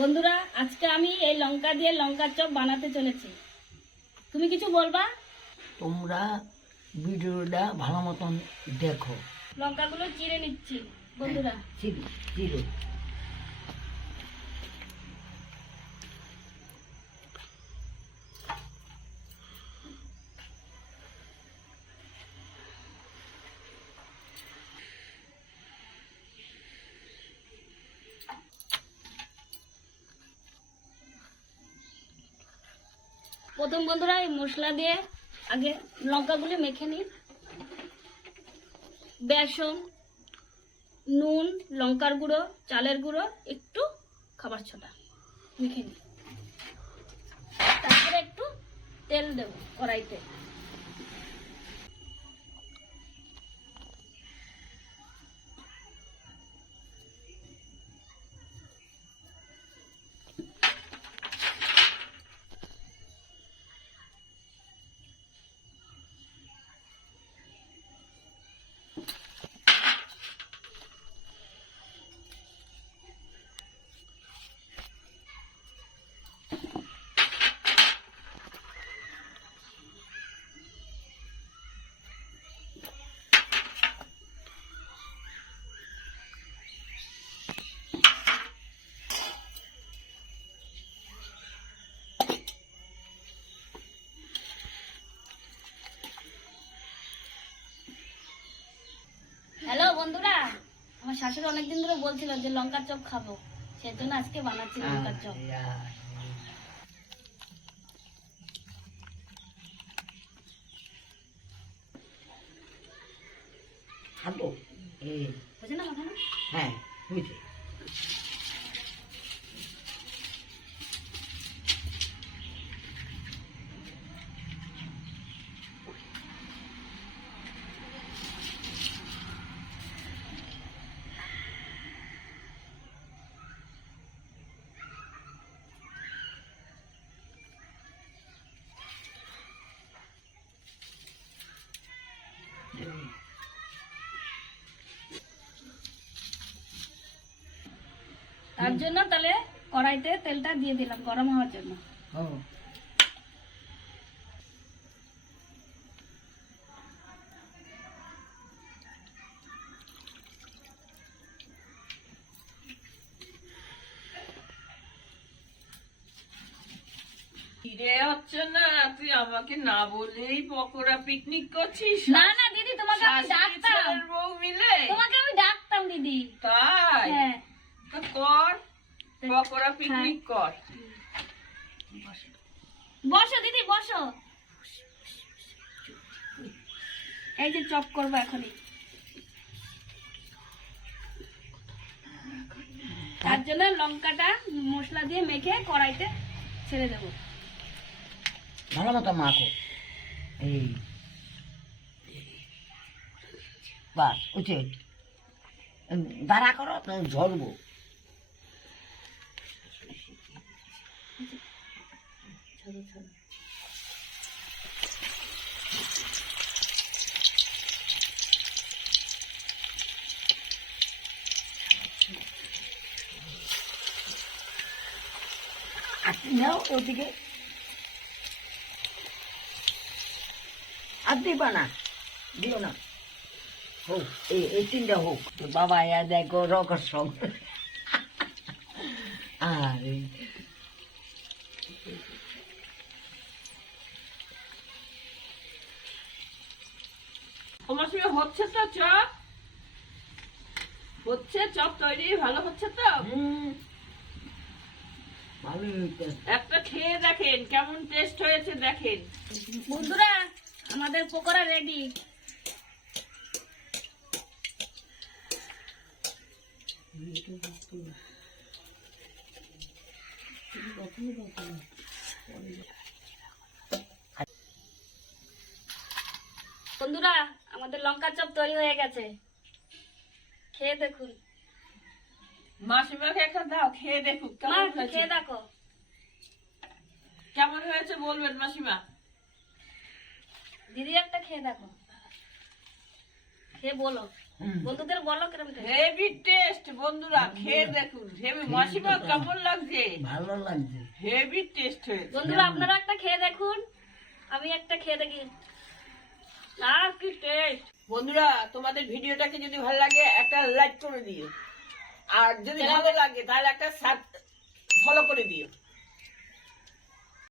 বন্ধুরা, আজকে আমি এই লঙ্কা দিয়ে লঙ্কার চপ বানাতে চলেছি। তুমি কিছু বলবা? তোমরা ভিডিওটা ভালো মতন দেখো। লঙ্কাগুলো চিড়ে নিচ্ছি বন্ধুরা। চিড়ে প্রথম বন্ধুরা এই মশলা দিয়ে আগে লঙ্কাগুলো মেখে নিই। বেসন, নুন, লঙ্কার গুঁড়ো, চালের গুঁড়ো, একটু খাবার সোডা মেখে নিই। তারপরে একটু তেল দেব কড়াইতে। হ্যালো বন্ধুরা, আমার শাশুড়ি অনেকদিন ধরে বলছিল যে লঙ্কার চপ খাবো, সেজন্য আজকে বানাচ্ছি লঙ্কার চপ। খাবো বুঝে না কথা না? হ্যাঁ বুঝে। তার জন্য তাহলে কড়াইতে তেলটা দিয়ে দিলাম গরম হওয়ার জন্য। ফিরে হচ্ছে না, তুই আমাকে না বলেই পকোড়া পিকনিক করছিস? না না দিদি, তোমাকে আমি শাশুড়ি ডাকতাম, ছেলের বউ মিলে? তোমাকে আমি ডাকতাম দিদি। তাই? হ্যাঁ তো কর, পকোড়া পিকনিক কর। বসো দিদি বসো। এই যে চপ করবো এখনই, তার জন্য লঙ্কাটা মশলা দিয়ে মেখে কড়াইতে ছেড়ে দেবো। ভালো মতো মাখো। এই বাস উচিত দাঁড়া করো তো ঝরবো। আপনি যাও ওদিকে, আর দিবা না, দিও না। হোক এই তিনটা হোক, তোর বাবা দেখো রকের সঙ্গে। আরে তোমার সঙ্গে হচ্ছে তো চপ? হচ্ছে চপ তৈরি? ভালো হচ্ছে তো? ভালোই হইতে। একটা খেয়ে দেখেন কেমন টেস্ট হয়েছে, দেখেন। বন্ধুরা, আমাদের পকোড়া রেডি। বন্ধুরা, আমাদের লঙ্কার চপ তৈরি হয়ে গেছে, খেয়ে দেখুন। মাসিমাকে একটা দাও, খেয়ে দেখুক মা, কেমন হয়েছে। খেয়ে দেখো। কেমন হয়েছে বলবেন মাসিমা। দিদি একটা খেয়ে দেখো, খেয়ে বলো। বন্ধুদের বলো কিরম taste। হেভি টেস্ট বন্ধুরা, খেয়ে দেখুন। হেভি মাসিমা কেমন লাগছে? ভালো লাগছে। হেভি টেস্ট হয়েছে। বন্ধুরা আপনারা একটা খেয়ে দেখুন, আমি একটা খেয়ে দেখি। আর কি টেস্ট। বন্ধুরা তোমাদের ভিডিওটাকে যদি ভালো লাগে একটা লাইক করে দিও, আর যদি ভালো লাগে তাহলে একটা ফলো করে দিও।